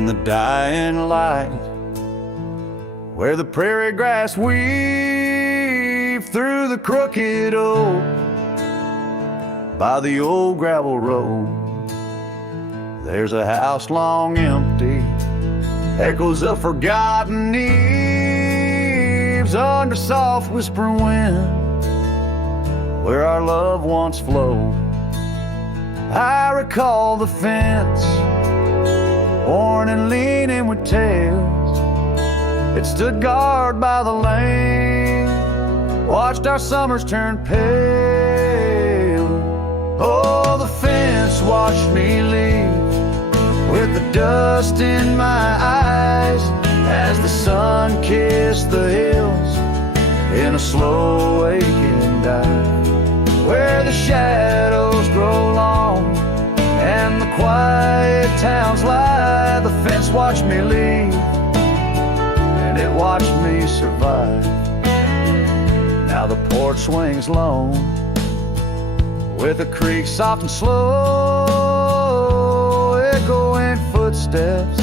in the dying light, where the prairie grass weaved through the crooked oak, by the old gravel road. There's a house long empty, echoes of forgotten eves under soft whispering wind, where our love once flowed. I recall the fence, worn and leaning with tails. It stood guard by the lane, watched our summers turn pale. Oh, the fence watched me leave, with the dust in my eyes, as the sun kissed the hills in a slow waking dive, where the shadows grow long and the quiet towns lie. The fence watched me leave, and it watched me survive. Now the porch swings lone, with the creek soft and slow, echoing footsteps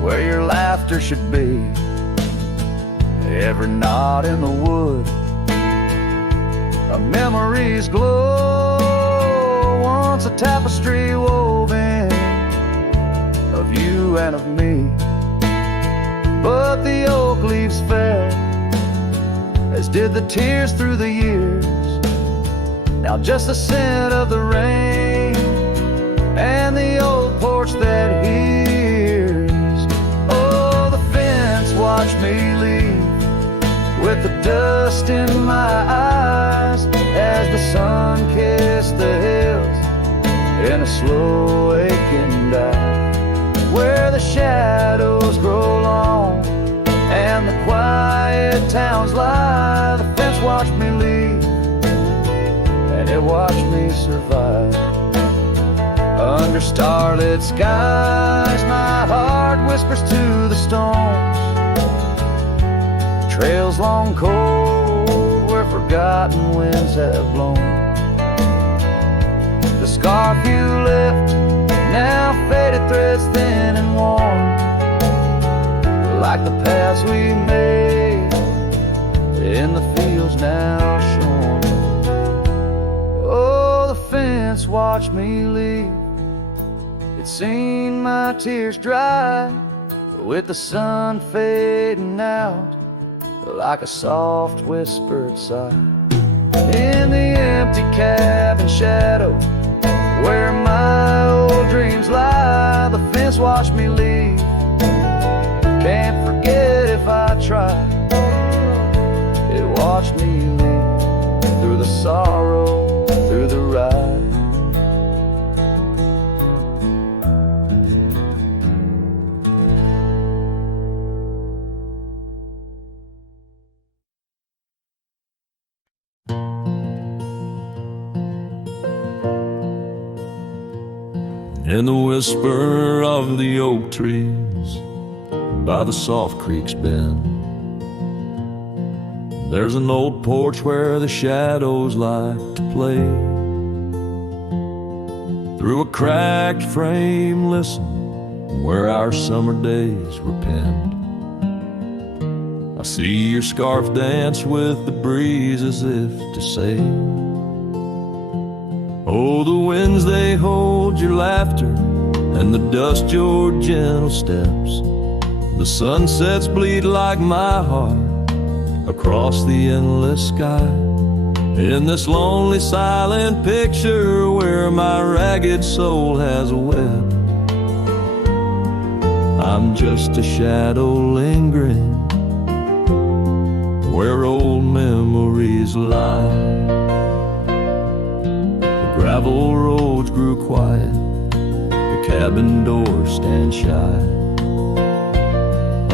where your laughter should be. Every knot in the wood, a memory's glow, once a tapestry woven of you and of me. But the oak leaves fell, as did the tears through the years. Now just the scent of the rain and the old porch that hears. Oh, the fence watched me leave, with the dust in my eyes, as the sun kissed the hills in a slow aching dive, where the shadows grow long and the quiet towns lie. The fence watched me leave, and it watched me survive. Under starlit skies, my heart whispers to the stones, trails long cold where forgotten winds have blown. The scarf you left, now faded threads thin and worn, like the paths we made in the fields now shorn. Oh, the fence watched me leave, it's seen my tears dry, with the sun fading out like a soft whispered sigh. In the empty cabin shadow, where my old dreams lie, the fence watched me leave. Can't forget if I try. It watched me leave, through the sorrow, through the ride. In the whisper of the oak trees by the soft creek's bend, there's an old porch where the shadows like to play. Through a cracked frame, listen, where our summer days were penned. I see your scarf dance with the breeze as if to say, oh, the winds, they hold your laughter, and the dust your gentle steps. The sunsets bleed like my heart across the endless sky, in this lonely silent picture where my ragged soul has a web. I'm just a shadow lingering where old memories lie. Gravel roads grew quiet, the cabin doors stand shy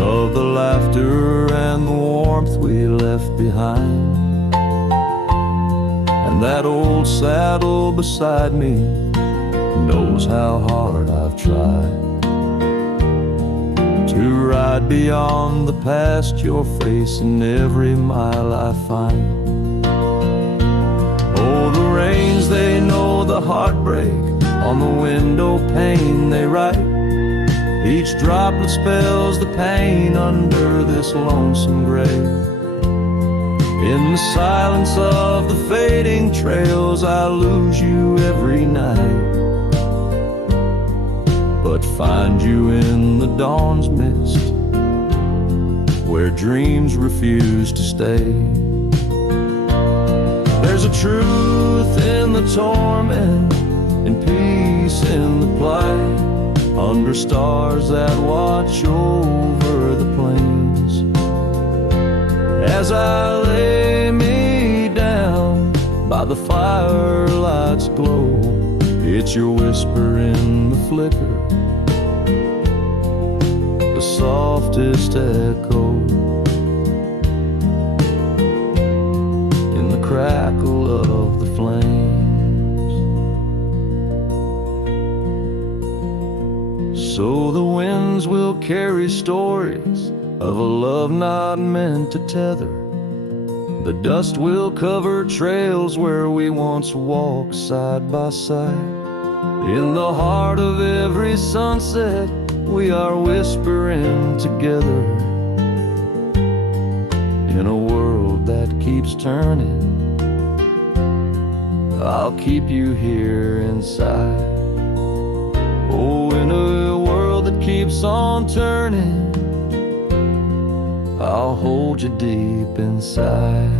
of the laughter and the warmth we left behind. And that old saddle beside me knows how hard I've tried to ride beyond the past, your face in every mile I find. Oh, the rains, they know the heartbreak, on the window pane they write. Each droplet spells the pain under this lonesome grave. In the silence of the fading trails, I lose you every night, but find you in the dawn's mist, where dreams refuse to stay. There's a truth in the torment, and peace in the plight, under stars that watch over the plains. As I lay me down by the firelight's glow, it's your whisper in the flicker, the softest echo, in the crackle of the flames. So the winds will carry stories of a love not meant to tether. The dust will cover trails where we once walked side by side. In the heart of every sunset, we are whispering together. In a world that keeps turning, I'll keep you here inside. Oh, in a world that keeps on turning, I'll hold you deep inside.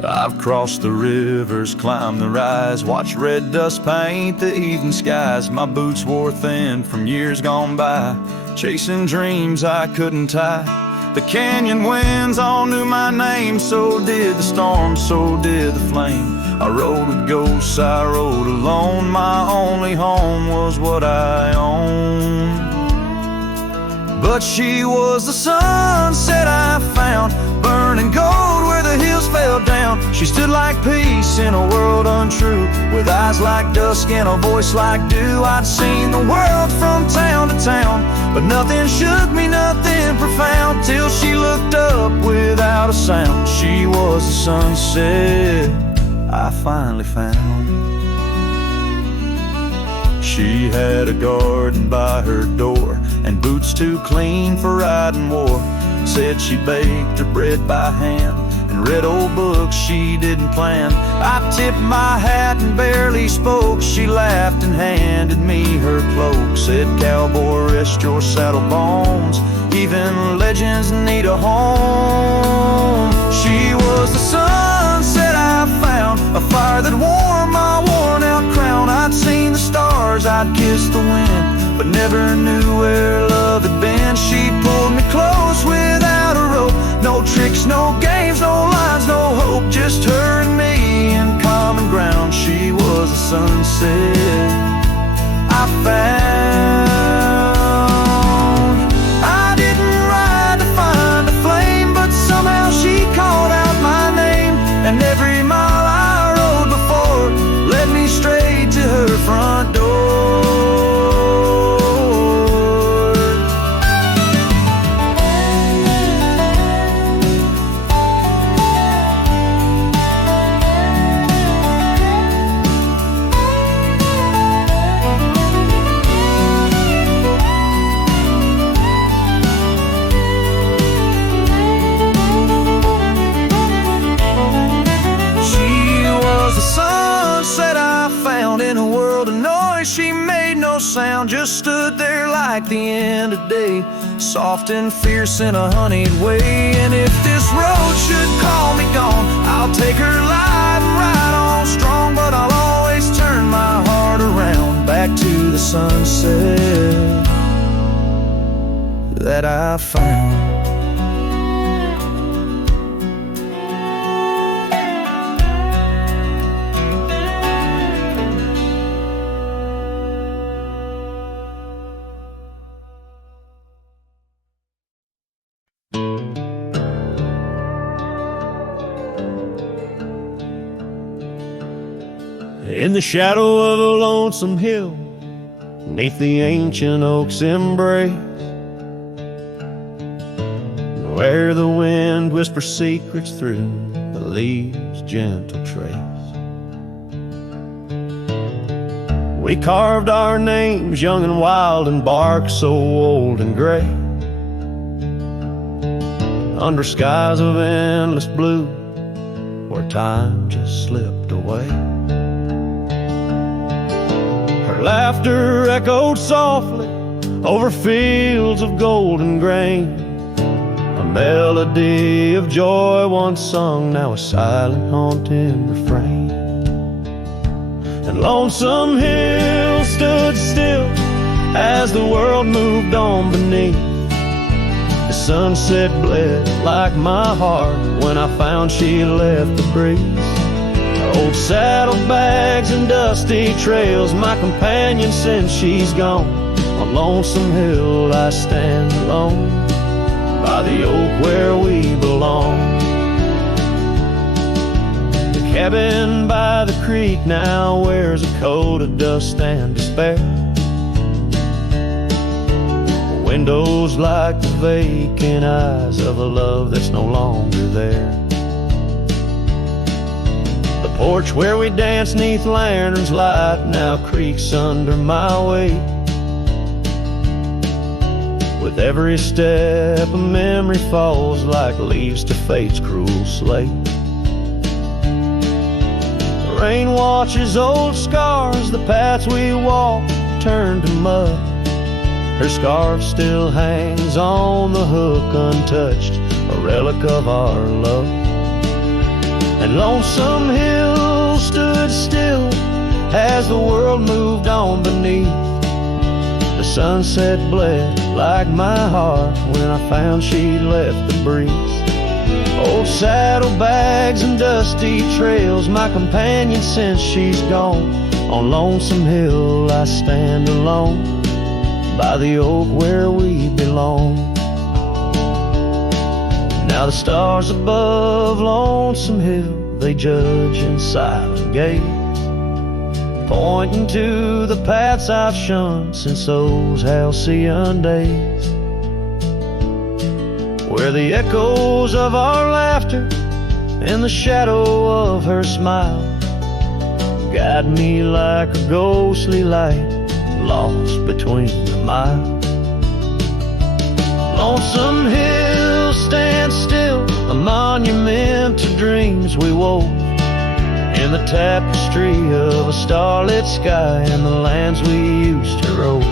I've crossed the rivers, climbed the rise, watched red dust paint the evening skies. My boots wore thin from years gone by, chasing dreams I couldn't tie. The canyon winds all knew my name, so did the storm, so did the flame. I rode with ghosts, I rode alone, my only home was what I owned. But she was the sunset I found, burning gold where the hills fell down. She stood like peace in a world untrue, with eyes like dusk and a voice like dew. I'd seen the world from town to town, but nothing shook me, nothing profound, till she looked up without a sound. She was the sunset I finally found. She had a garden by her door, and boots too clean for riding war. Said she baked her bread by hand, and read old books she didn't plan. I tipped my hat and barely spoke. She laughed and handed me her cloak. Said, cowboy, rest your saddle bones, even legends need a home. She was the sunset I found, a fire that warmed my worn out crown. I'd seen the stars, I'd kissed the wind, but never knew where love had been. She pulled me close without a rope, no tricks, no games, no lines, no hope, just her and me in common ground. She was the sunset I found. I didn't ride to find a flame, but somehow she called out my name, and every mile I rode before led me straight to her front door. She made no sound, just stood there like the end of day, soft and fierce in a honeyed way. And if this road should call me gone, I'll take her live and ride on strong, but I'll always turn my heart around back to the sunset that I found. In the shadow of a lonesome hill, neath the ancient oak's embrace, where the wind whispers secrets through the leaves' gentle trace, we carved our names young and wild in bark so old and gray, under skies of endless blue where time just slipped away. Her laughter echoed softly over fields of golden grain, a melody of joy once sung, now a silent haunting refrain. And Lonesome Hill stood still as the world moved on beneath. The sunset bled like my heart when I found she left the breeze. Old saddlebags and dusty trails, my companion since she's gone. On Lonesome Hill I stand alone, by the oak where we belong. The cabin by the creek now wears a coat of dust and despair. Windows like the vacant eyes of a love that's no longer there. The porch where we danced neath lanterns light now creaks under my weight. With every step a memory falls like leaves to fate's cruel slate. The rain washes old scars, the paths we walk turn to mud. Her scarf still hangs on the hook untouched, a relic of our love. And Lonesome Hill stood still as the world moved on beneath. The sunset bled like my heart when I found she'd left the breeze. Old saddlebags and dusty trails, my companion since she's gone. On Lonesome Hill I stand alone, by the oak where we belong. Now the stars above Lonesome Hill, they judge in silent gaze, pointing to the paths I've shunned since those halcyon days, where the echoes of our laughter and the shadow of her smile guide me like a ghostly light lost between the miles. Lonesome Hill stands still, a monument to dreams we wove, in the tapestry of a starlit sky and the lands we used to rove.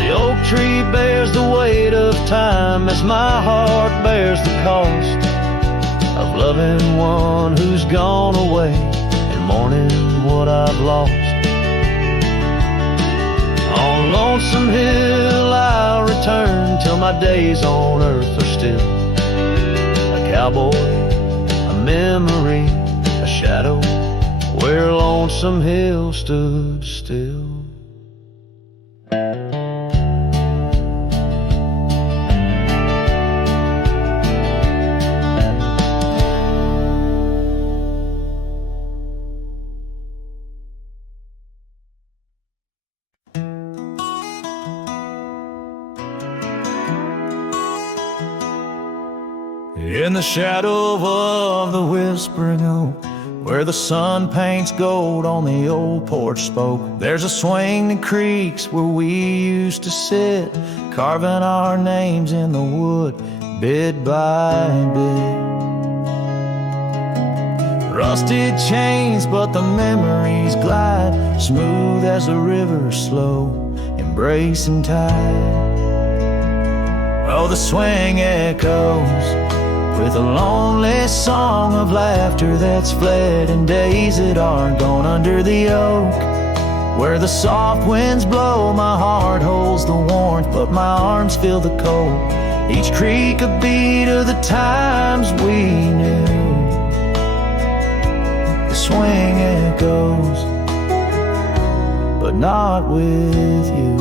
The oak tree bears the weight of time as my heart bears the cost of loving one who's gone away and mourning what I've lost. On Lonesome Hill I'll return till my days on earth are still a cowboy, a memory, a shadow, where Lonesome Hill stood still. In the shadow of the whispering oak, where the sun paints gold on the old porch spoke, there's a swing that creaks where we used to sit, carving our names in the wood, bit by bit. Rusted chains, but the memories glide smooth as the river slow, embracing tide. Oh, the swing echoes with a lonely song of laughter that's fled, and days that aren't gone under the oak, where the soft winds blow. My heart holds the warmth, but my arms feel the cold. Each creak a beat of the times we knew. The swing echoes, but not with you.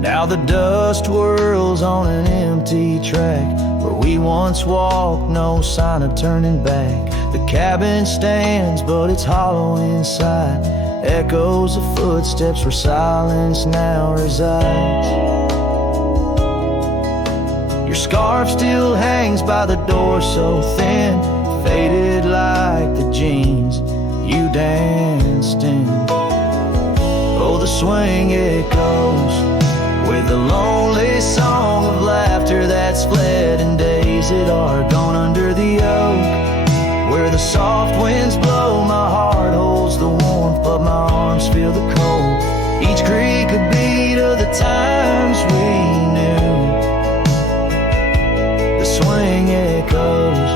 Now Now the dust whirls on an empty track where we once walked, no sign of turning back. The cabin stands, but it's hollow inside. Echoes of footsteps where silence now resides. Your scarf still hangs by the door, so thin, faded like the jeans you danced in. Oh, the swing echoes with a lonely song of laughter that's fled, and days that are gone under the oak, where the soft winds blow. My heart holds the warmth, but my arms feel the cold. Each creak a beat of the times we knew. The swing echoes,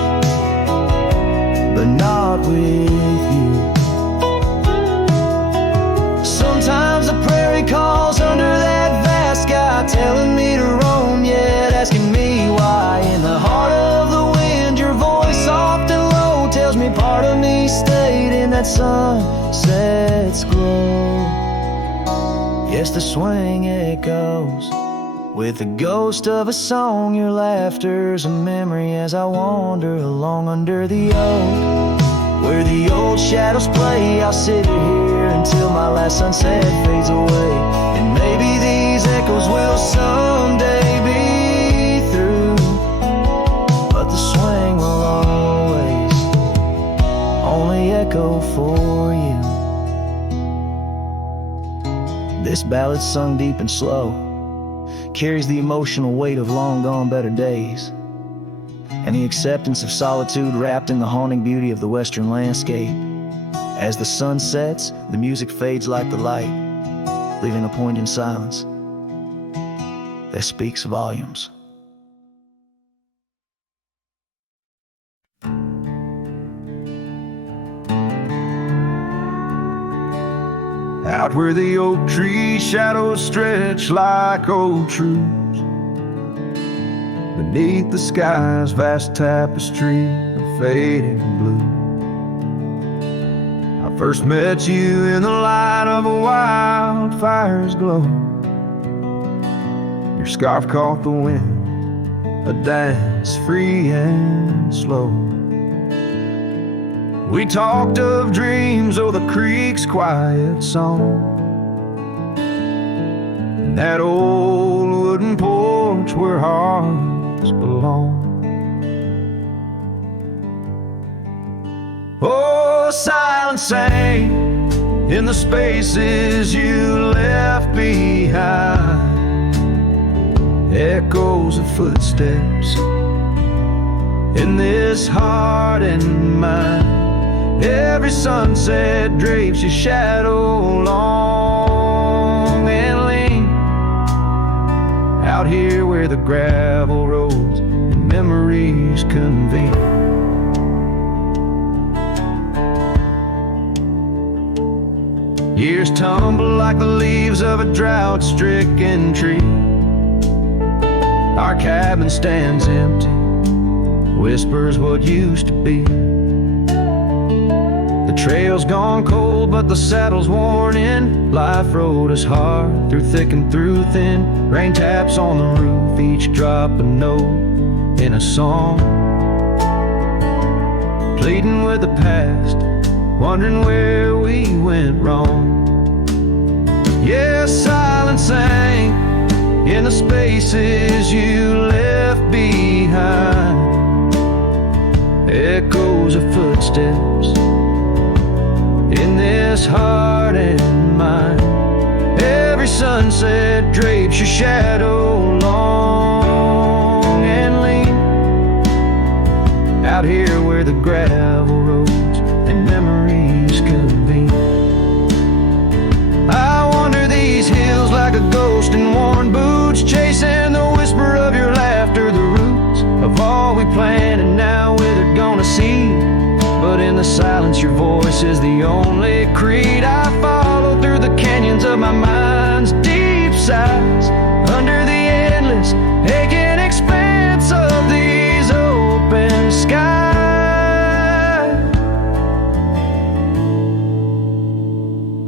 but not with you. Sometimes the prairie calls under that vast sky, telling me to roam, yet asking me why. In the heart of the wind, your voice soft and low tells me part of me stayed in that sunset's glow. Yes, the swing echoes with the ghost of a song. Your laughter's a memory as I wander along under the oak, where the old shadows play. I'll sit here until my last sunset fades away, and maybe these echoes will someday be through, but the swing will always only echo for you. This ballad's sung deep and slow, carries the emotional weight of long gone better days, and the acceptance of solitude wrapped in the haunting beauty of the western landscape. As the sun sets, the music fades like the light, leaving a poignant silence that speaks volumes. Out where the oak tree shadows stretch like old truths, beneath the sky's vast tapestry of fading blue. I first met you in the light of a wildfire's glow. Your scarf caught the wind, a dance free and slow. We talked of dreams, oh, the creek's quiet song, and that old wooden porch where hearts belong. Oh, silence sang in the spaces you left behind, echoes of footsteps in this heart and mind. Every sunset drapes your shadow long and lean, out here where the gravel roads and memories convene. Years tumble like the leaves of a drought-stricken tree. Our cabin stands empty, whispers what used to be. The trail's gone cold, but the saddle's worn in. Life rode us hard, through thick and through thin. Rain taps on the roof, each drop a note in a song. Pleading with the past, wondering where we went wrong. Yeah, silence sang in the spaces you left behind, echoes of footsteps in this heart and mind. Every sunset drapes your shadow long and lean, out here where the gravel roads and memories convene. I wander these hills like a ghost in worn boots, chasing the whisper of your laughter, the roots of all we planned and now withered gonna see. But in the silence your voice is the only creed I follow, through the canyons of my mind's deep sighs, under the endless aching expanse of these open skies.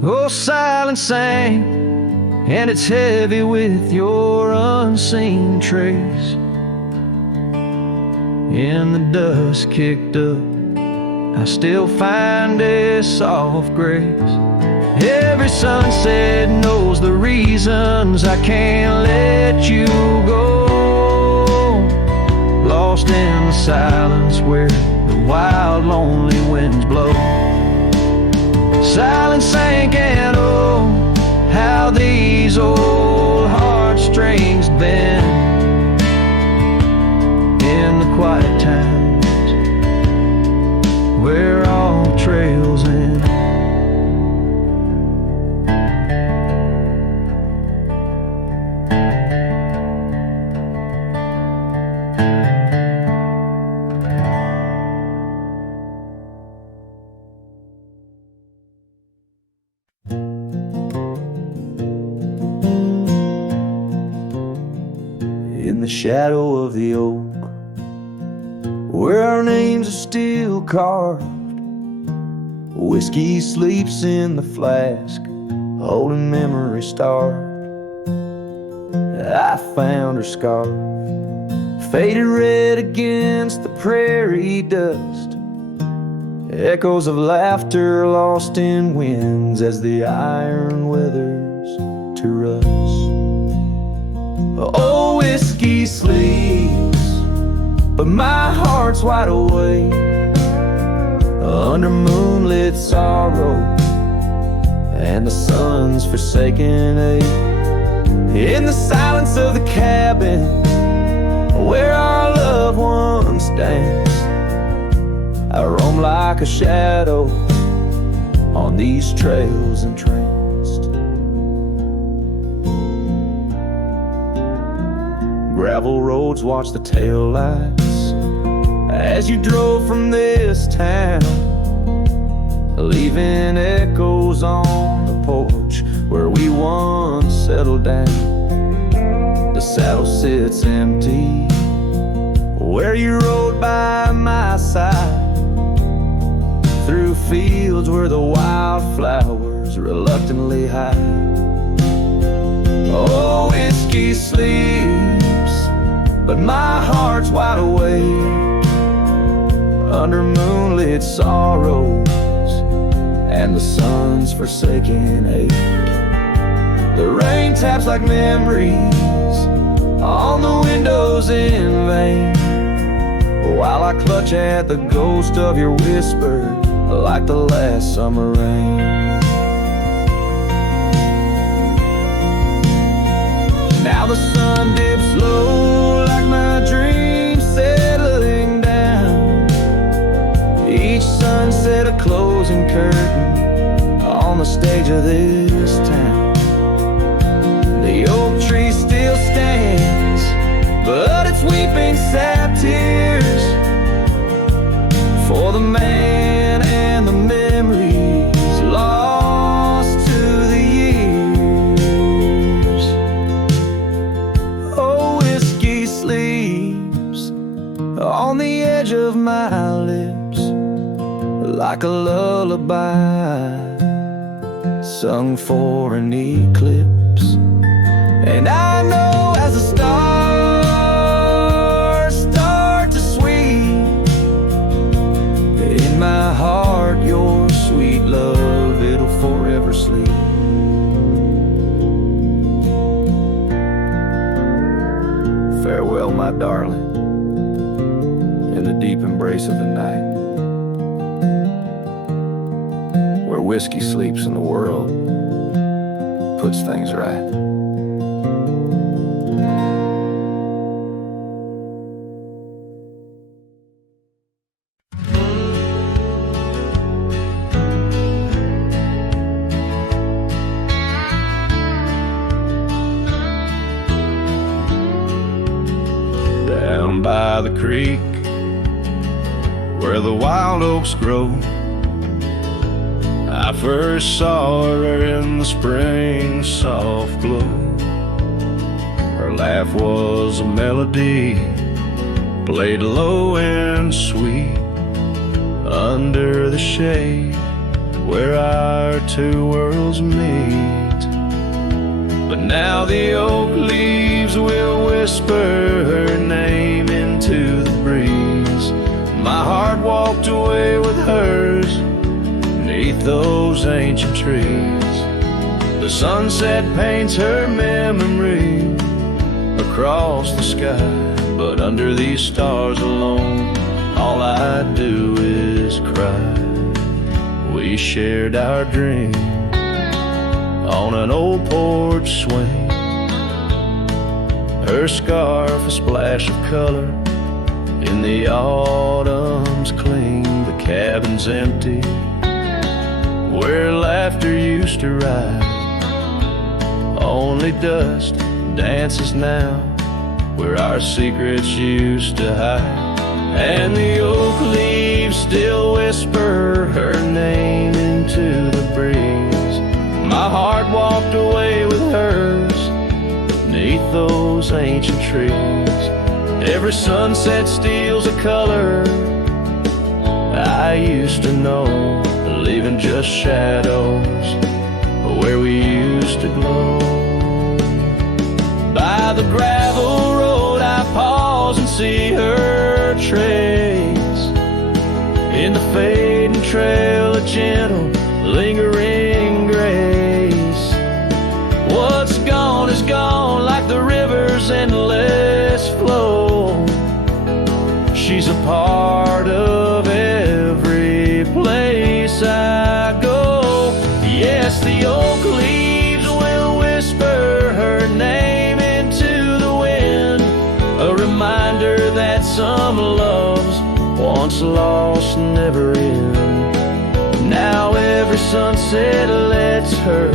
Oh, silence sang and it's heavy with your unseen trace. In the dust kicked up, I still find a soft grace. Every sunset knows the reasons I can't let you go. Lost in the silence where the wild, lonely winds blow. Silent sank and oh, how these old heartstrings bend. In the quiet times where all trails end. In the shadow of the oak, where our names are still carved, whiskey sleeps in the flask, holding memory starved. I found her scarf, faded red against the prairie dust, echoes of laughter lost in winds as the iron weathers to rust. Oh, whiskey sleeps, but my heart's wide awake under moonlit sorrow and the sun's forsaken ache. In the silence of the cabin where our loved ones danced, I roam like a shadow on these trails entranced. Gravel roads watch the tail lights as you drove from this town, leaving echoes on the porch where we once settled down. The saddle sits empty where you rode by my side, through fields where the wildflowers reluctantly hide. Oh, whiskey sleeps, but my heart's wide awake under moonlit sorrows and the sun's forsaken ache. The rain taps like memories on the windows in vain, while I clutch at the ghost of your whisper like the last summer rain. Now the sun dips low like my dreams settling down, each sunset a closing curtain on the stage of this town. The oak tree still stands, but it's weeping sad tears for the man and the memories lost to the years. Oh, whiskey sleeps on the edge of my lips like a lullaby sung for an eclipse. And I know as the stars start to sweep in my heart, your sweet love, it'll forever sleep. Farewell, my darling, in the deep embrace of the night, where whiskey sleeps and the world puts things right. Down by the creek where the wild oaks grow, I first saw her in the spring soft glow. Her laugh was a melody, played low and sweet, under the shade where our two worlds meet. But Now the oak leaves will whisper her name into the breeze. My heart walked away with hers beneath those ancient trees. The sunset paints her memory across the sky, but under these stars alone, all I do is cry. We shared our dream on an old porch swing. Her scarf a splash of color in the autumn's cling. The cabin's empty where laughter used to ride. Only dust dances now where our secrets used to hide. And the oak leaves still whisper her name into the breeze. My heart walked away with hers beneath those ancient trees. Every sunset steals a color I used to know, leaving just shadows where we used to glow. By the gravel road I pause and see her trace. In the fading trail a gentle lingering grace. What's gone is gone like the river's endless flow. She's a part of every place I go. Yes, the oak leaves will whisper her name into the wind, a reminder that some loves once lost never end. Now every sunset lets her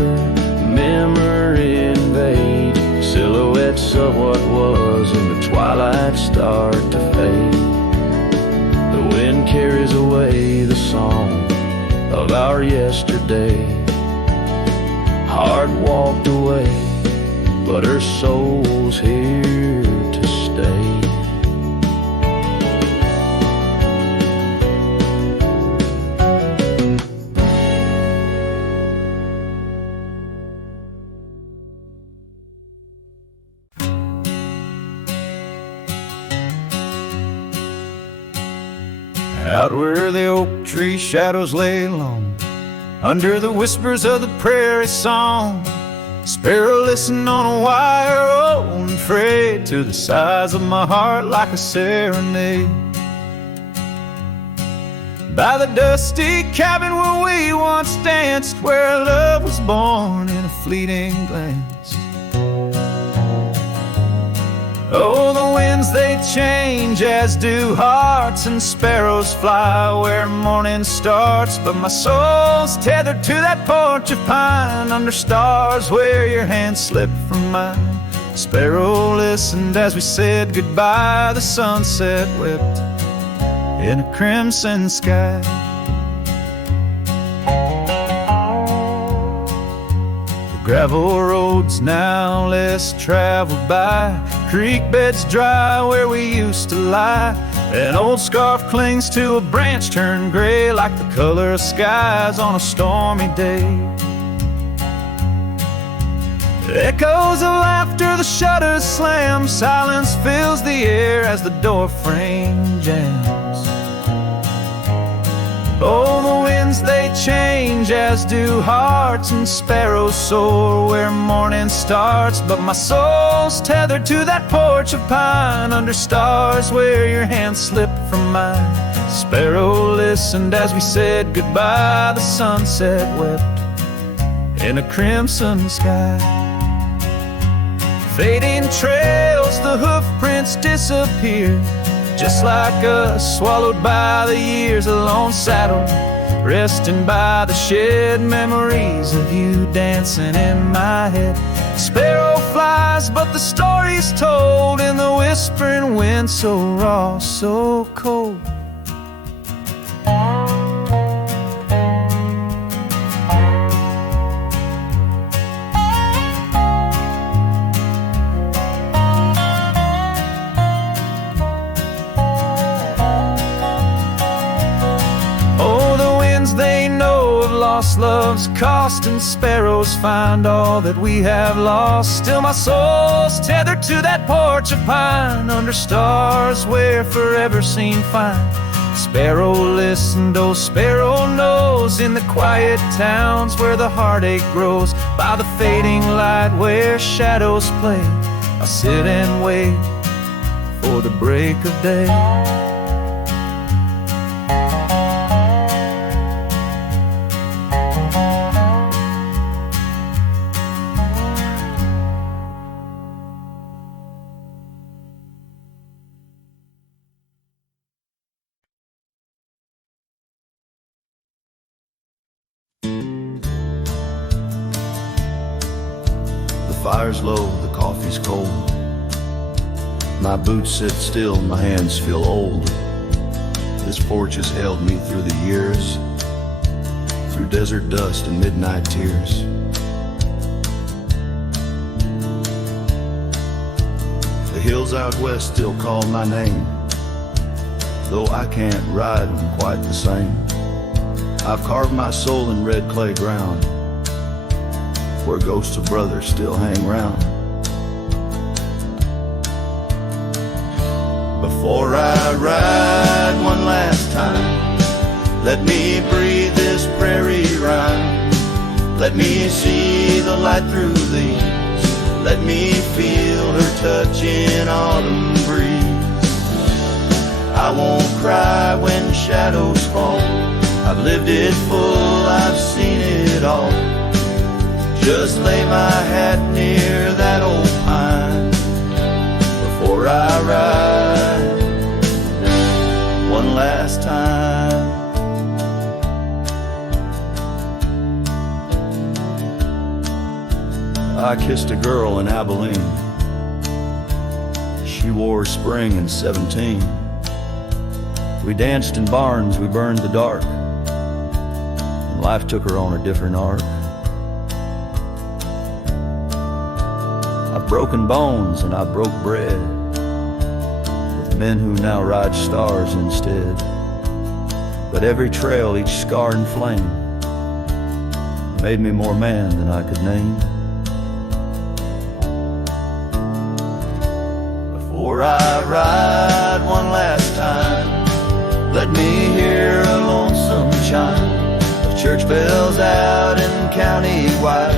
memory invade. Silhouettes of what was in the twilight start to fade. The wind carries away the song of our yesterday. Heart walked away, but her soul's here to stay. Out where the oak tree shadows lay long, under the whispers of the prairie song, sparrow listen on a wire, old and frayed to the size of my heart like a serenade. By the dusty cabin where we once danced, where love was born in a fleeting glance. Oh, the winds they change, as do hearts, and sparrows fly where morning starts. But my soul's tethered to that porch of pine, under stars where your hand slipped from mine. Sparrow listened as we said goodbye. The sunset wept in a crimson sky. Gravel roads now less traveled by, creek beds dry where we used to lie. An old scarf clings to a branch turned gray, like the color of skies on a stormy day. Echoes of laughter, the shutters slam, silence fills the air as the door frame jams. Oh, the winds they change, as do hearts, and sparrows soar where morning starts. But my soul's tethered to that porch of pine, under stars where your hand slipped from mine. Sparrow listened as we said goodbye. The sunset wept in a crimson sky. Fading trails, the hoof prints disappear, just like us, swallowed by the years. A lone saddle, resting by the shed, memories of you dancing in my head. Sparrow flies, but the story's told in the whispering wind, so raw, so cold. lost love's cost, and sparrows find all that we have lost. Still my soul's tethered to that porch of pine, under stars where forever seem fine. Sparrow listened, oh sparrow knows, in the quiet towns where the heartache grows, by the fading light where shadows play, I sit and wait for the break of day. The fire's low, the coffee's cold. My boots sit still, my hands feel old. This porch has held me through the years, through desert dust and midnight tears. The hills out west still call my name, though I can't ride them quite the same. I've carved my soul in red clay ground, where ghosts of brothers still hang round. Before I ride one last time, let me breathe this prairie rhyme. Let me see the light through these. Let me feel her touch in autumn breeze. I won't cry when shadows fall. I've lived it full, I've seen it all. Just lay my hat near that old pine before I ride one last time. I kissed a girl in Abilene. She wore spring in 17. We danced in barns, we burned the dark, and life took her on a different arc. I've broken bones and I broke bread with men who now ride stars instead. But every trail, each scar and flame made me more man than I could name. Before I ride one last time, let me hear a lonesome chime of church bells out in county wide,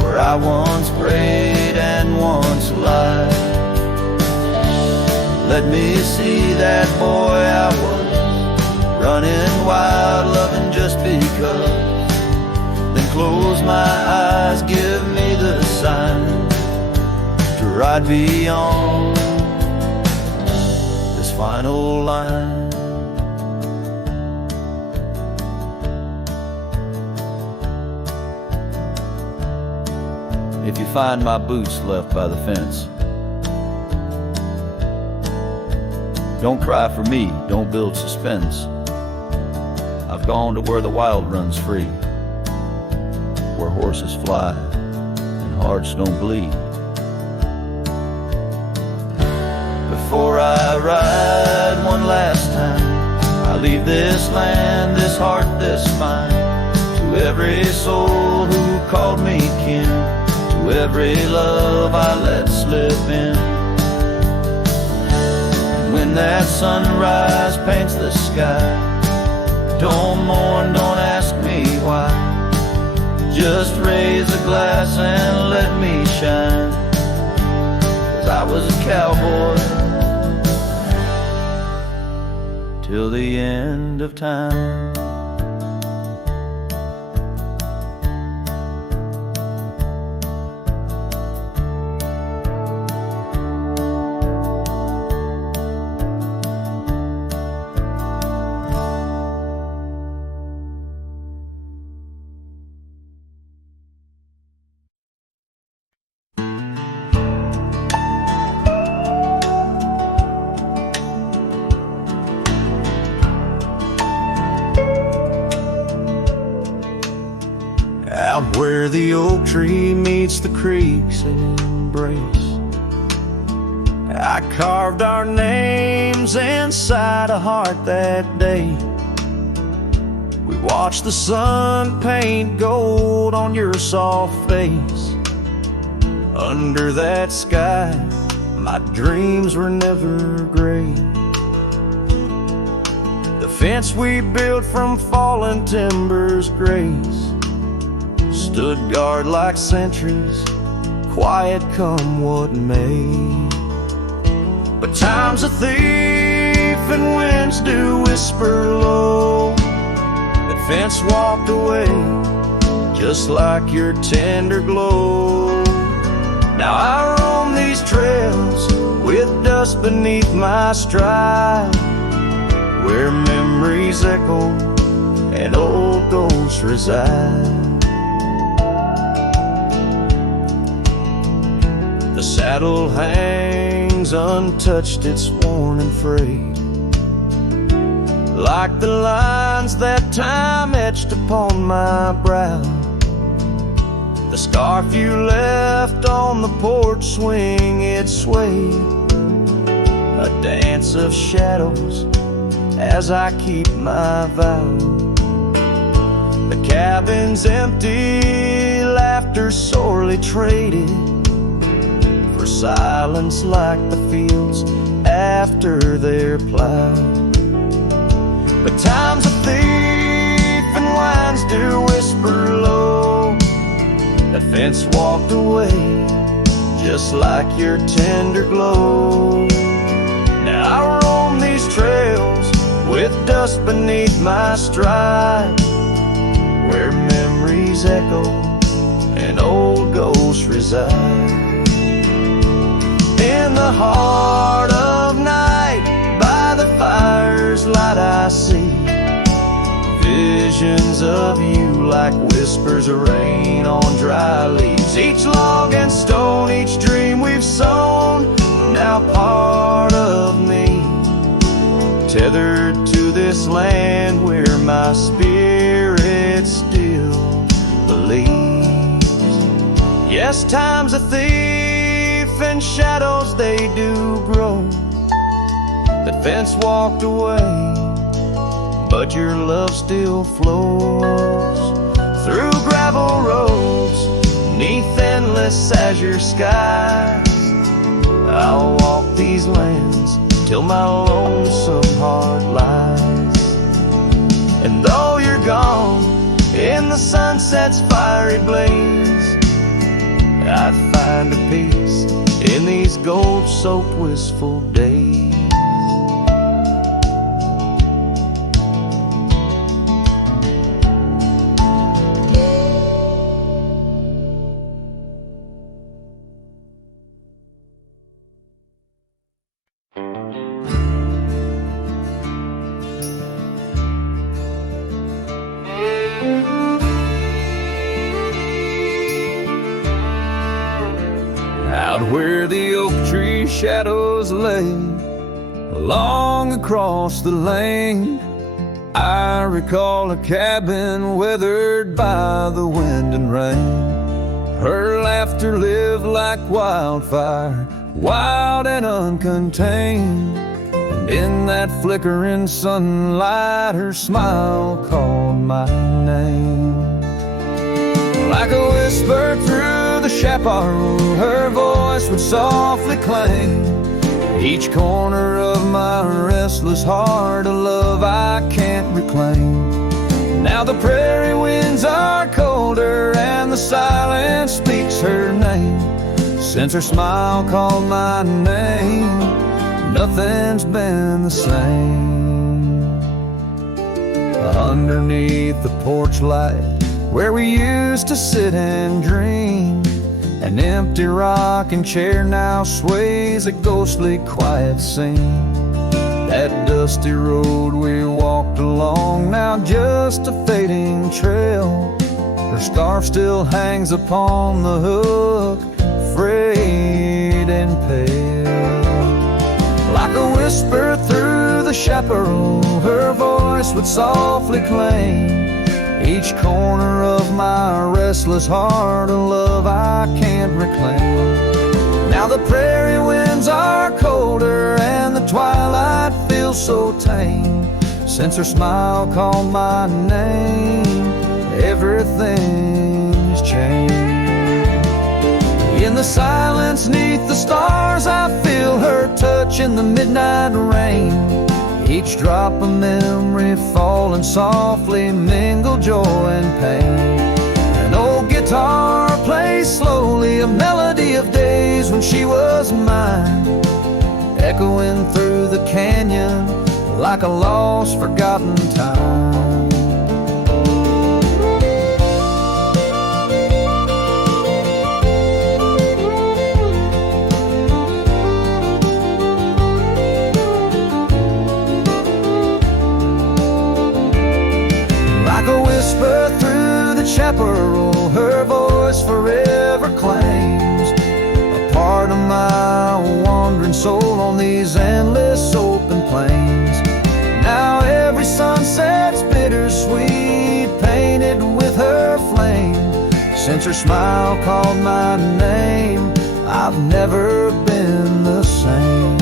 where I once prayed and once lied. Let me see that boy I was, running wild, loving just because. Then close my eyes, give me the sign to ride beyond this final line. If you find my boots left by the fence, don't cry for me, don't build suspense. I've gone to where the wild runs free, where horses fly and hearts don't bleed. Before I ride one last time, I leave this land, this heart, this mind, to every soul who called me kin, to every love I let slip in. When that sunrise paints the sky, don't mourn, don't ask me why. Just raise a glass and let me shine, 'cause I was a cowboy till the end of time. Out where the oak tree meets the creek's embrace, I carved our names inside a heart that day. We watch the sun paint gold on your soft face. Under that sky, my dreams were never gray. The fence we built from fallen timbers grace stood guard like sentries, quiet come what may. But time's a thief and winds do whisper low. That fence walked away just like your tender glow. Now I roam these trails with dust beneath my stride, where memories echo and old ghosts reside. The saddle hangs untouched, it's worn and frayed, like the lines that time etched upon my brow. The scarf you left on the porch swing, it swayed, a dance of shadows as I keep my vow. The cabin's empty, laughter sorely traded for silence like the fields after they're plowed. But time's a thief and winds do whisper low. That fence walked away just like your tender glow. Now I roam these trails with dust beneath my stride, where memories echo and old ghosts reside. In the heart of night, by the fire's light I see visions of you like whispers of rain on dry leaves. Each log and stone, each dream we've sown, now part of me, tethered to this land where my spirit still believes. Yes, time's a thief and shadows they do grow. That fence walked away, but your love still flows through gravel roads, neath endless azure skies. I'll walk these lands till my lonesome heart lies. And though you're gone in the sunset's fiery blaze, I'd find a peace in these gold-soaked wistful days. Out where the oak tree shadows lay along across the lane, I recall a cabin weathered by the wind and rain. Her laughter lived like wildfire, wild and uncontained, and in that flickering sunlight her smile called my name. Like a whisper through the chaparral, her voice would softly clang. Each corner of my restless heart, a love I can't reclaim. Now the prairie winds are colder and the silence speaks her name. Since her smile called my name, nothing's been the same. Underneath the porch light, where we used to sit and dream, an empty rocking chair now sways a ghostly quiet scene. That dusty road we walked along, now just a fading trail. Her scarf still hangs upon the hook, frayed and pale. Like a whisper through the chaparral, her voice would softly claim. Each corner of my restless heart, a love I can't reclaim. Now the prairie winds are colder and the twilight feels so tame. Since her smile called my name, everything's changed. In the silence neath the stars, I feel her touch in the midnight rain. Each drop of memory falling softly mingle joy and pain. An old guitar plays slowly, a melody of days when she was mine, echoing through the canyon like a lost, forgotten time. Like a whisper through the chaparral, her voice forever claims a part of my wandering soul on these endless open plains. Now every sunset's bittersweet, painted with her flame. Since her smile called my name, I've never been the same.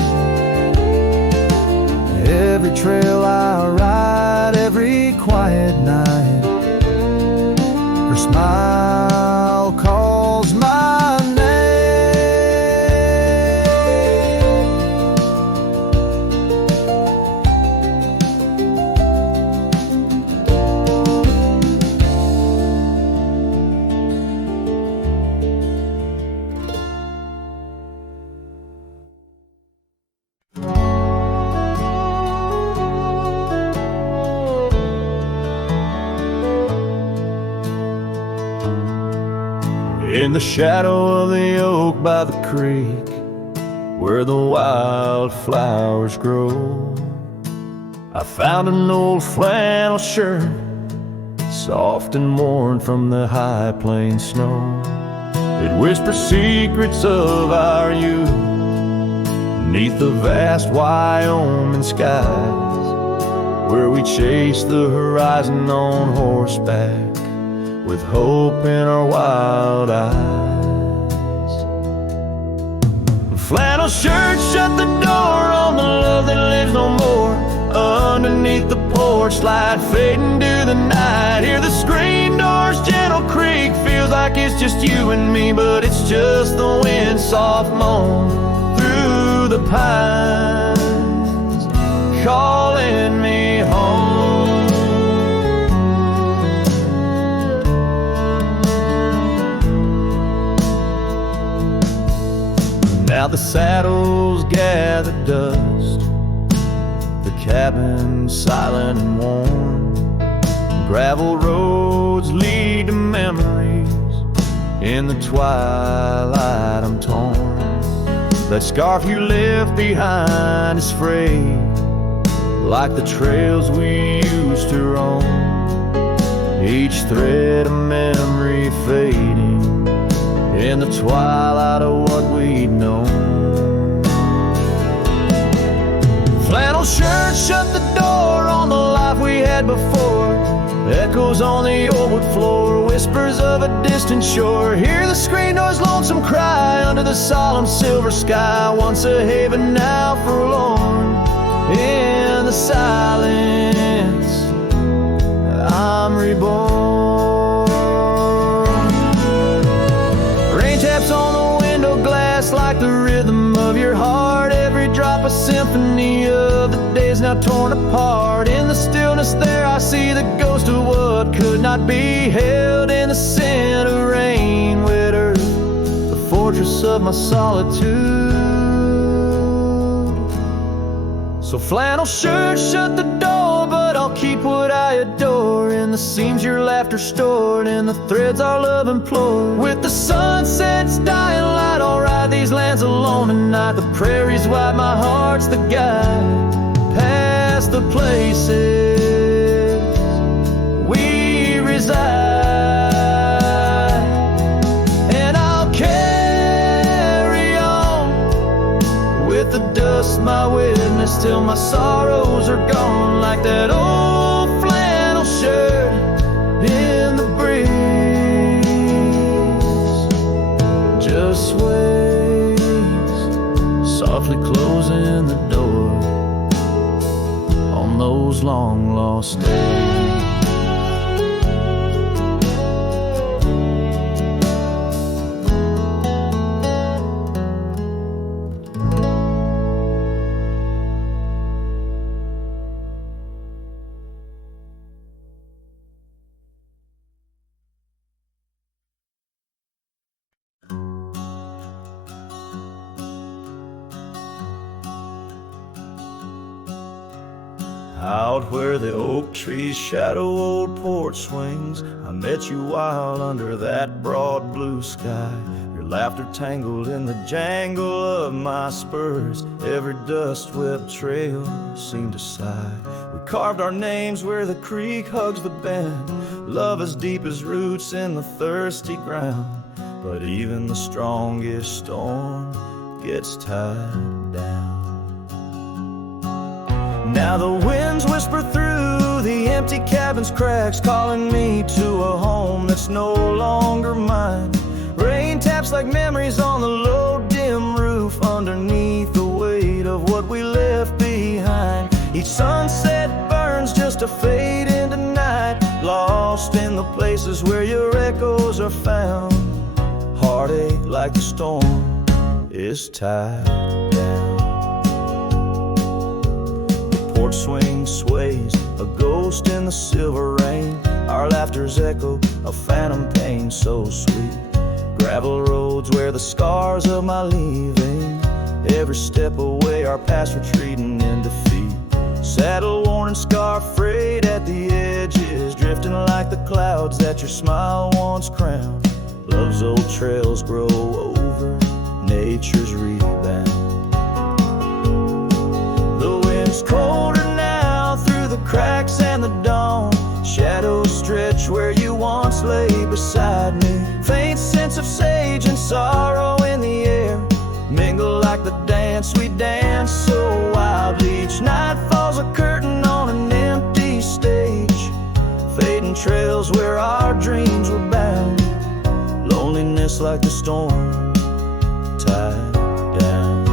Every trail I ride, every quiet night, her smile calls my name. In the shadow of the oak by the creek, where the wildflowers grow, I found an old flannel shirt, soft and worn from the high plain snow. It whispers secrets of our youth, neath the vast Wyoming skies, where we chase the horizon on horseback, with hope in our wild eyes. Flannel shirt shut the door on the love that lives no more. Underneath the porch light fading to the night, hear the screen door's gentle creak. Feels like it's just you and me, but it's just the wind soft moan through the pines, calling me home. Now the saddles gather dust, the cabin silent and warm. Gravel roads lead to memories, in the twilight I'm torn. That scarf you left behind is frayed, like the trails we used to roam. Each thread of memory fading in the twilight of what we'd known. Flannel shirt shut the door on the life we had before. Echoes on the old wood floor, whispers of a distant shore. Hear the screen door's lonesome cry under the solemn silver sky. Once a haven, now forlorn. In the silence, I'm reborn. Rain taps on the window glass like the rhythm of your heart. Every drop a symphony of the days now torn apart. In the stillness there I see the ghost of what could not be held. In the scent of rain, wet earth, the fortress of my solitude. So flannel shirt shut the door, but I'll keep what I adore. In the seams your laughter stored, in the threads our love implored. With the sunset's dying light, I'll ride these lands alone tonight. The prairies wide, my heart's the guide, past the places we reside. And I'll carry on with the dust my witness till my sorrows are gone. Like that old flannel shirt in the breeze, just sways, softly closing the door on on those long lost days. Out where the oak trees shadow old porch swings, I met you wild under that broad blue sky. Your laughter tangled in the jangle of my spurs. Every dust-swept trail seemed to sigh. We carved our names where the creek hugs the bend. Love as deep as roots in the thirsty ground. But even the strongest storm gets tied down. Now the winds whisper through the empty cabin's cracks, calling me to a home that's no longer mine. Rain taps like memories on the low, dim roof, underneath the weight of what we left behind. Each sunset burns just to fade into night, lost in the places where your echoes are found. Heartache like the storm is tied down. Porch swing sways, a ghost in the silver rain. Our laughter's echo, a phantom pain so sweet. Gravel roads where the scars of my leaving. Every step away, our past retreating in defeat. Saddle worn and scar frayed at the edges, drifting like the clouds that your smile once crowned. Love's old trails grow over nature's rebound. The wind's colder now through the cracks and the dawn. Shadows stretch where you once lay beside me. Faint sense of sage and sorrow in the air mingle like the dance we dance so wildly. Each night falls a curtain on an empty stage, fading trails where our dreams were bound. Loneliness like the storm tied down.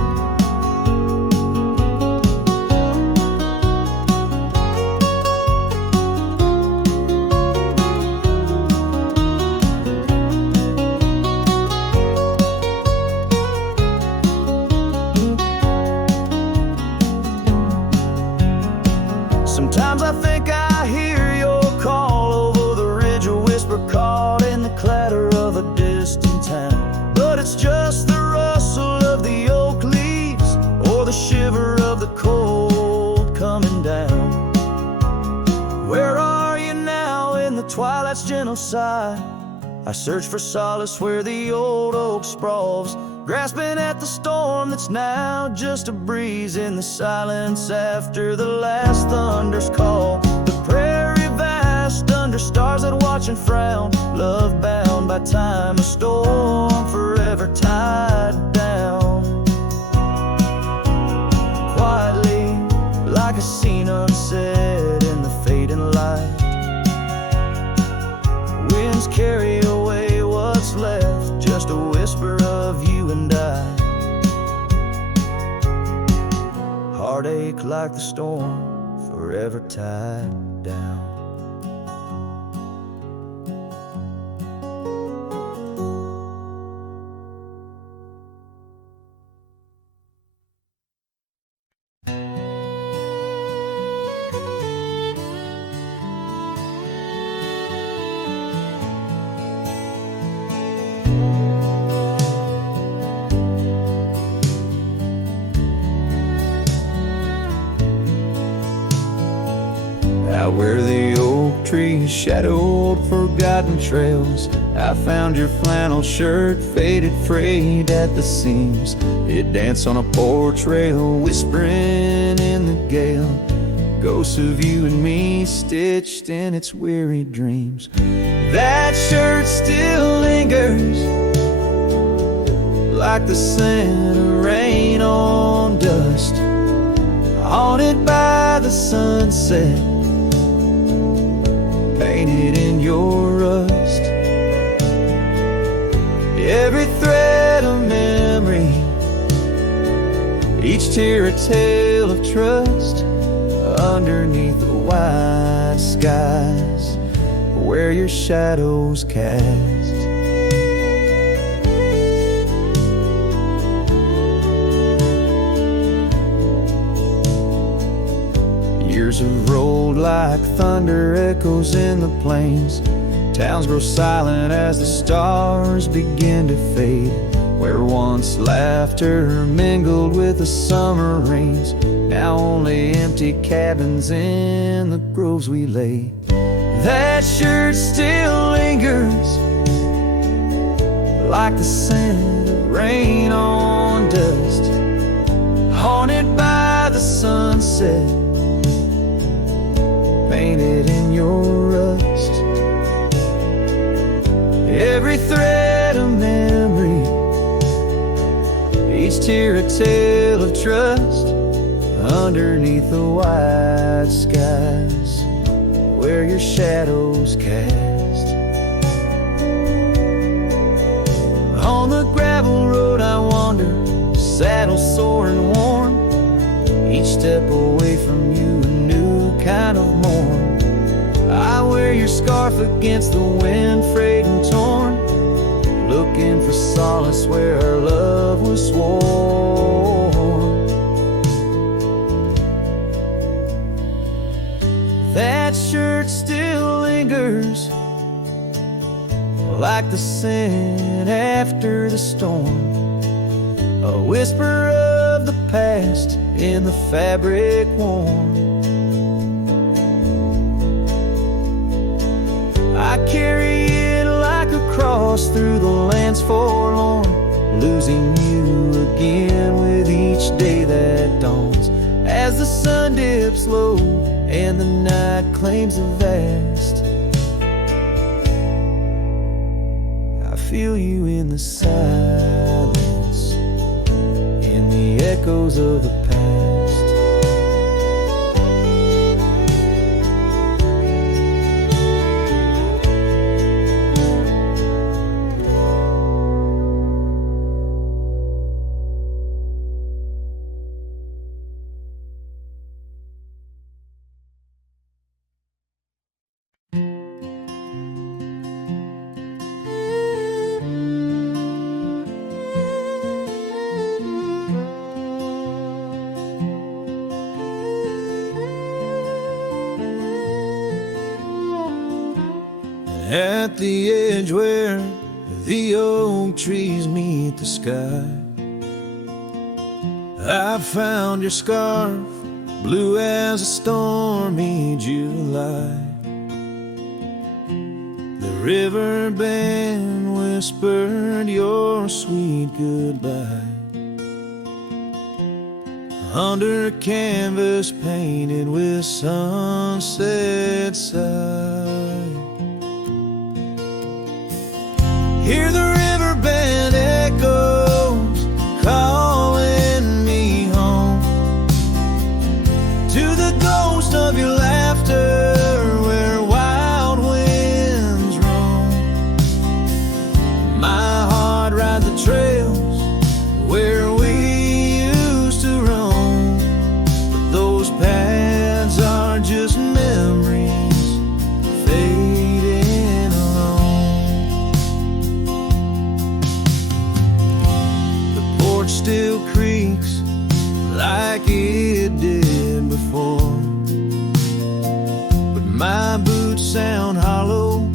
Sometimes I think I hear your call over the ridge, a whisper caught in the clatter of a distant town. But it's just the rustle of the oak leaves or the shiver of the cold coming down. Where are you now in the twilight's gentle sigh? I search for solace where the old oak sprawls, grasping at the storm that's now just a breeze in the silence after the last thunder's call. The prairie vast under stars that watch and frown, love bound by time, a storm forever tied down. Quietly, like a scene unsaid in the fading light, winds carry away what's left, just a whisper of you and I. Heartache like the storm, forever tied down. Out where the oak trees shadowed forgotten trails, I found your flannel shirt faded, frayed at the seams. It danced on a porch rail, whispering in the gale, ghosts of you and me stitched in its weary dreams. That shirt still lingers like the scent of rain on dust, haunted by the sunset, painted in your rust. Every thread of memory, each tear a tale of trust, underneath the white skies where your shadows cast. Years have rolled like thunder echoes in the plains. Towns grow silent as the stars begin to fade. Where once laughter mingled with the summer rains, now only empty cabins in the groves we lay. That shirt still lingers like the scent of rain on dust, haunted by the sunset, painted in your rust. Every thread a memory, each tear a tale of trust, underneath the white skies where your shadows cast. On the gravel road I wander, saddle sore and worn, each step away from you a new kind of morn. I wear your scarf against the wind, frayed and torn, looking for solace where our love was sworn. That shirt still lingers like the scent after the storm, a whisper of the past in the fabric worn. I carry it like a cross through the lands forlorn, losing you again with each day that dawns, as the sun dips low and the night claims the vast. I feel you in the silence, in the echoes of the past. At the edge where the oak trees meet the sky, I found your scarf, blue as a stormy July. The river band whispered your sweet goodbye under a canvas painted with sunset side. Hear the riverbed echoes calling me home, to the ghost of your laughter where wild winds roam. My heart rides the trails where we used to roam, but those paths are just memories fading alone. The porch still creaks like it did before, but my boots sound hollow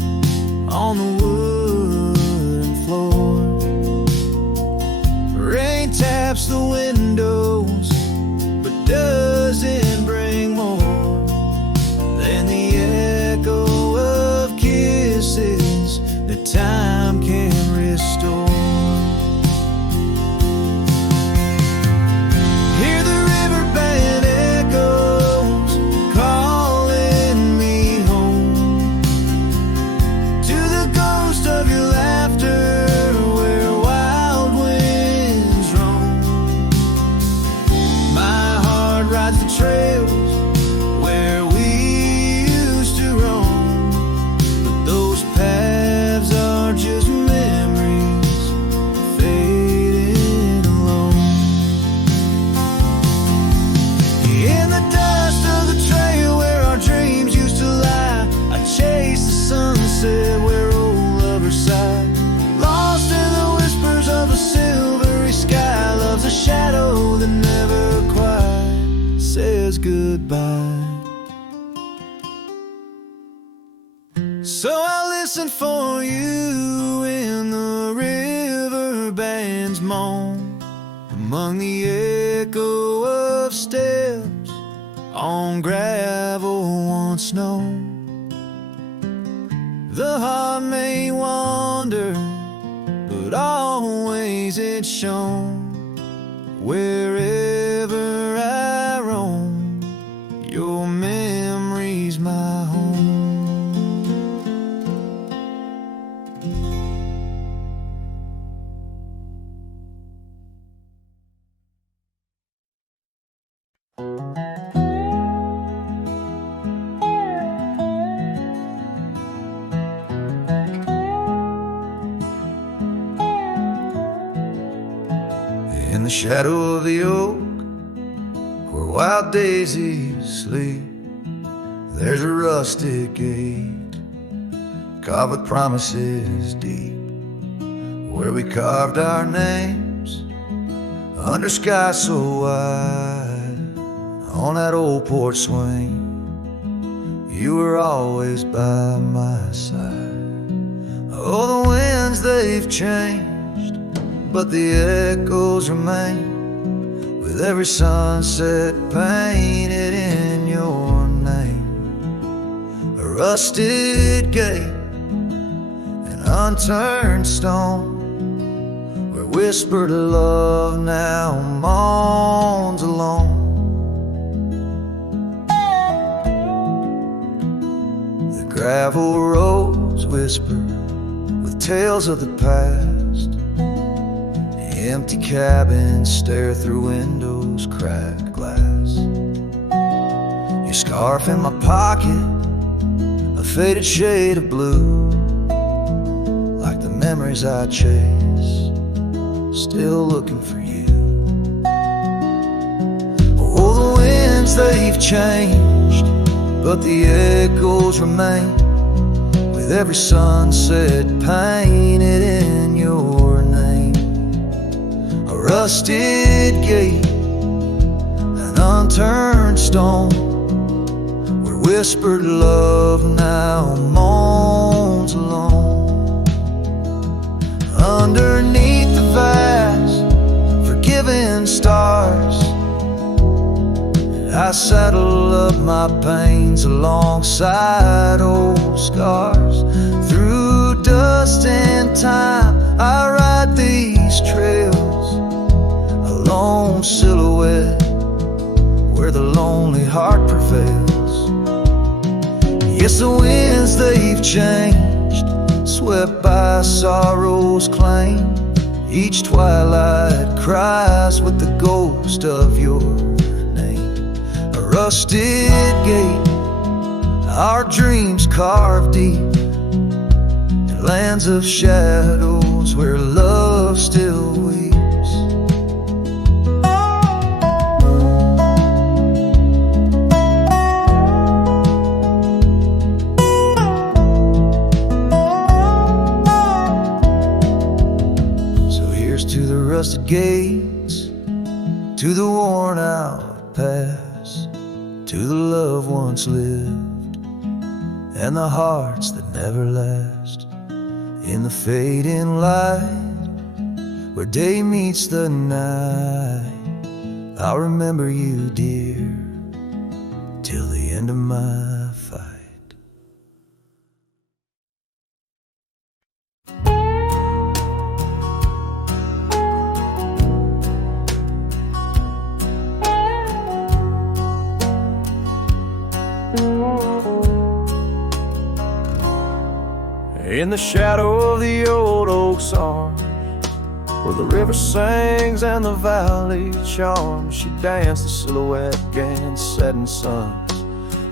on the wooden floor. Rain taps the windows, but doesn't bring more than the echo of kisses that time can restore. Hear the riverbed echoes calling me home, to the ghost of your laughter where wild winds roam. My heart says goodbye. So I listen for you in the riverband's moan, among the echo of steps on gravel once known. The heart may wander, but always it's shown. Wherever I roam, your memory's my home. In the shadow of the oak, where wild daisies sleep, there's a rustic gate, carved with promises deep, where we carved our names under sky so wide. On that old porch swing, you were always by my side. Oh, the winds, they've changed, but the echoes remain, with every sunset painted in your name. A rusted gate, an unturned stone, where whispered love now moans alone. The gravel roads whisper with tales of the past. Empty cabins stare through windows, cracked glass. Your scarf in my pocket, a faded shade of blue, like the memories I chase, still looking for you. Oh, the winds, they've changed, but the echoes remain, with every sunset painted in your name. A rusted gate, an unturned stone, where whispered love now moans alone. Underneath the vast, forgiving stars, I saddle up my pains alongside old scars. Through dust and time, I ride these trails, a lone silhouette where the lonely heart prevails. Yes, the winds, they've changed, swept by sorrow's claim. Each twilight cries with the ghost of your name. A rusted gate, our dreams carved deep, in lands of shadows where love still weeps. So here's to the rusted gates, to the worn out past, to the love once lived, and the hearts that never last. In the fading light, where day meets the night, I'll remember you, dear, till the end of my fight. In the shadow of the old oak's arms, where the river sings and the valley charms, she danced a silhouette against setting suns.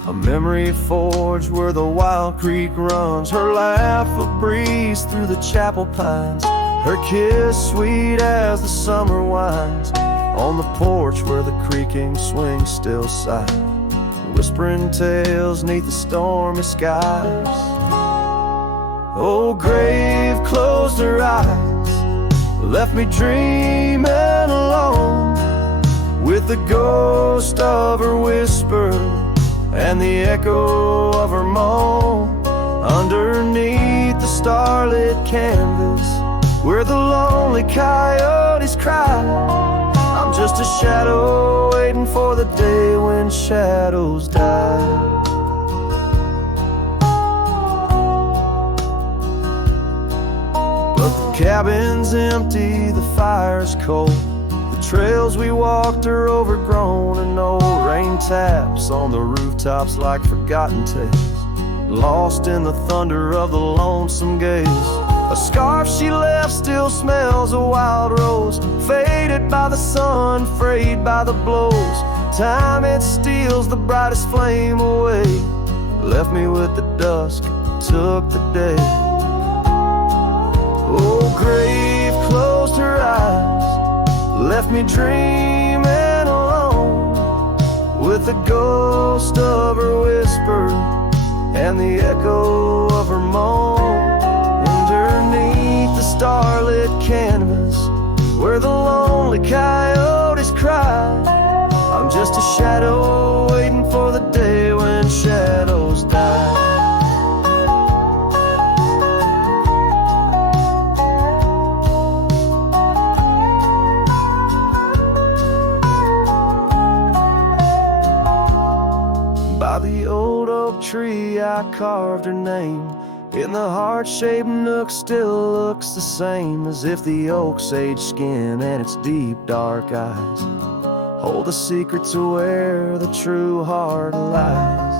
A memory forged where the wild creek runs, her laugh a breeze through the chapel pines, her kiss sweet as the summer winds, on the porch where the creaking swings still sigh, whispering tales neath the stormy skies. Oh, grave closed her eyes, left me dreaming alone, with the ghost ghost of her whisper and the echo of her moan. Underneath the starlit canvas, where the lonely coyotes cry, I'm just a shadow waiting for the day when shadows die. But the cabin's empty, the fire's cold. The trails we walked are overgrown, and old rain taps on the rooftops like forgotten tales, lost in the thunder of the lonesome gaze. A scarf she left still smells a wild rose, faded by the sun, frayed by the blows. Time it steals the brightest flame away, left me with the dusk, took the day. Oh, grave closed her eyes, left me dreaming alone, with the ghost of her whisper and the echo of her moan. Underneath the starlit canvas, where the lonely coyotes cry, I'm just a shadow waiting for the day when shadows die. By the old oak tree I carved her name, in the heart-shaped nook still looks the same, as if the oak's aged skin and its deep dark eyes hold the secret to where the true heart lies.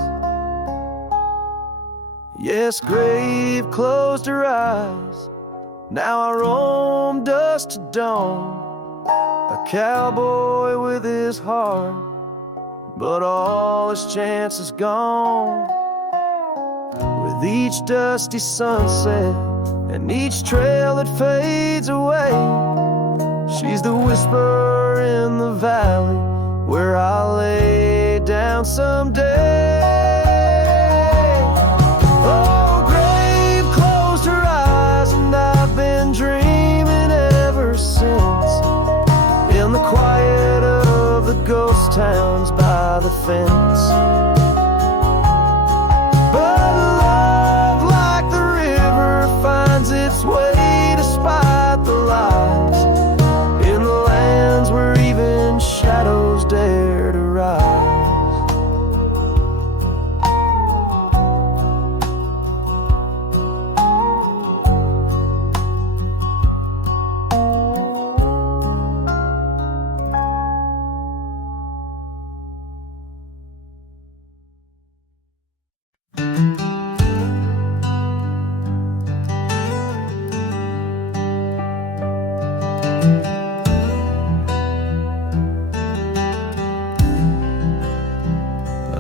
Yes, grave closed her eyes, now I roam dusk to dawn, a cowboy with his heart, but all his chances gone. With each dusty sunset and each trail that fades away, she's the whisper in the valley where I'll lay down someday. Oh, grave closed her eyes, and I've been dreaming ever since, in the quiet of the ghost towns by the fence. Its way despite the lies, in the lands where even shadows dare to rise.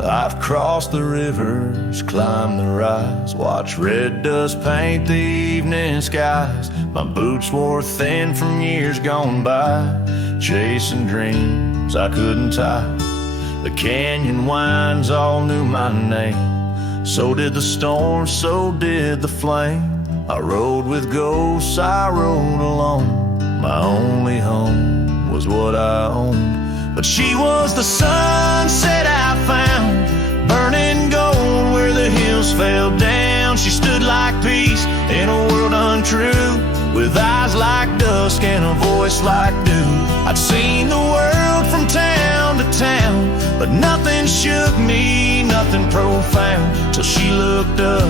I've crossed the rivers, climbed the rise, watched red dust paint the evening skies. My boots wore thin from years gone by, chasing dreams I couldn't tie. The canyon winds all knew my name, so did the storm, so did the flame. I rode with ghosts, I rode alone, my only home was what I owned. But she was the sunset I found, burning gold where the hills fell down. She stood like peace in a world untrue, with eyes like dusk and a voice like dew. I'd seen the world from town to town, but nothing shook me, nothing profound, till she looked up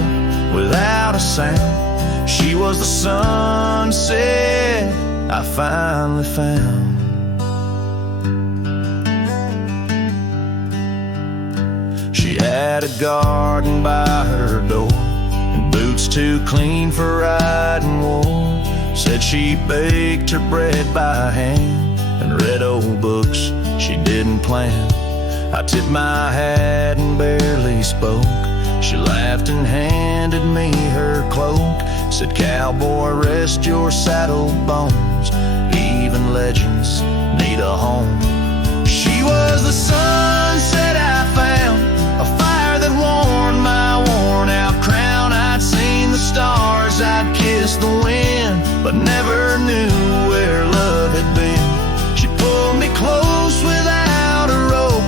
without a sound. She was the sunset I finally found. She had a garden by her door, and boots too clean for riding wool. Said she baked her bread by hand and read old books she didn't plan. I tipped my hat and barely spoke. She laughed and handed me her cloak. Said, "Cowboy, rest your saddle bones. Even legends need a home." She was the sunset I found, a fire that warmed my worn-out crown. I'd seen the stars, I'd kissed the wind, but never knew where love had been. She pulled me close without a rope,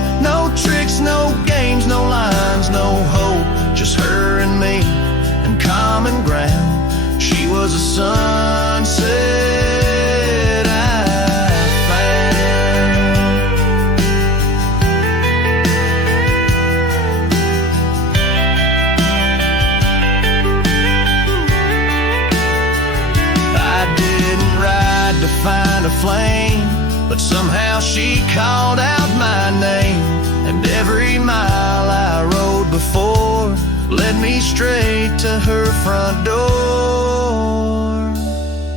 sunset I found. I didn't ride to find a flame, but somehow she called out my name. And every mile I rode before led me straight to her front door.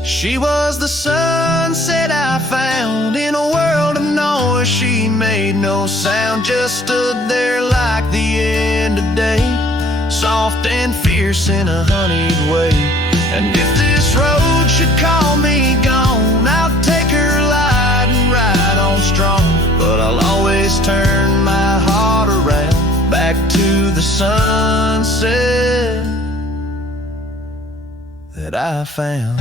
She was the sunset I found. In a world of noise she made no sound, just stood there like the end of day, soft and fierce in a honeyed way. And if this road should call me gone, I'll take her light and ride on strong. But I'll always turn my heart around, back to the sunset that I found.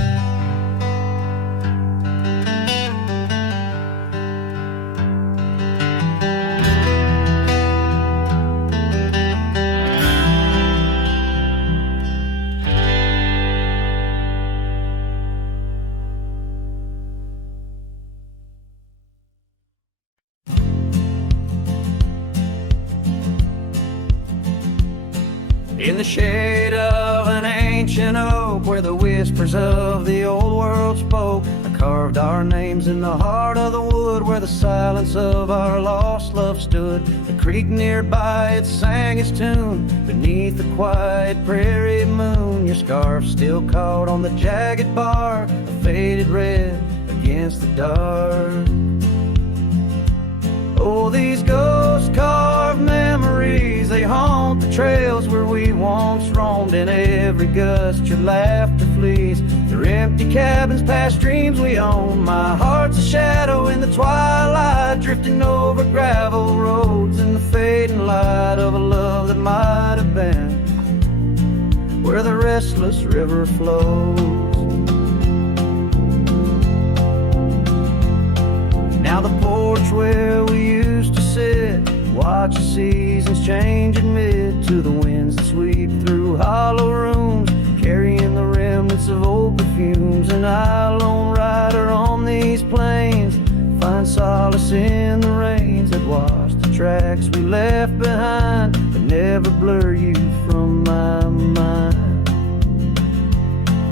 In the shade of an ancient oak, where the whispers of the old world spoke, I carved our names in the heart of the wood, where the silence of our lost love stood. The creek nearby, it sang its tune beneath the quiet prairie moon. Your scarf still caught on the jagged bark, a faded red against the dark. Oh, these ghost-carved memories, they haunt the trails where we once roamed. In every gust your laughter flees, your empty cabins past dreams we own. My heart's a shadow in the twilight, drifting over gravel roads in the fading light of a love that might have been where the restless river flows. Now the porch where we used to sit, watch the seasons change, admit to the winds that sweep through hollow rooms, carrying the remnants of old perfumes. And I, lone rider on these plains, find solace in the rains that wash the tracks we left behind, but never blur you from my mind.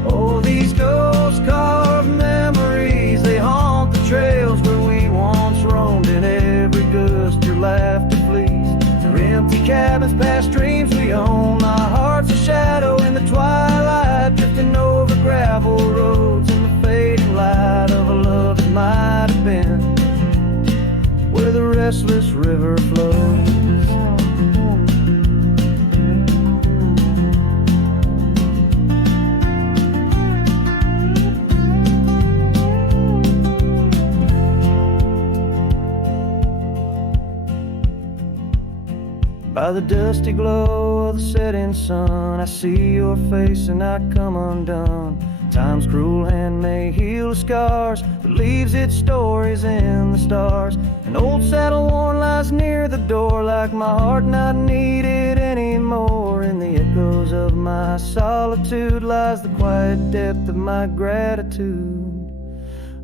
Oh, these ghost-carved memories, they haunt the trails where we once roamed. In every gust your laughter flees, your empty cabins past dreams we own. My heart's a shadow in the twilight, drifting over gravel roads in the fading light of a love that might have been where the restless river flows. By the dusty glow of the setting sun, I see your face and I come undone. Time's cruel hand may heal the scars, but leaves its stories in the stars. An old saddle worn lies near the door, like my heart not needed anymore. In the echoes of my solitude lies the quiet depth of my gratitude.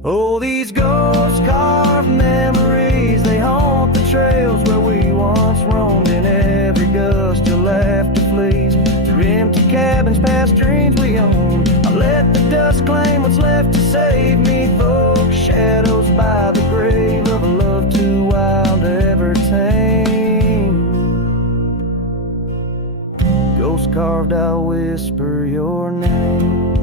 Oh, these ghost-carved memories, they haunt the trails where we once roamed. In every gust your laughter flees, your empty cabins past dreams we own. I let the dust claim what's left to save me, folks. Shadows by the grave of a love too wild to ever tame. Ghost carved, I'll whisper your name.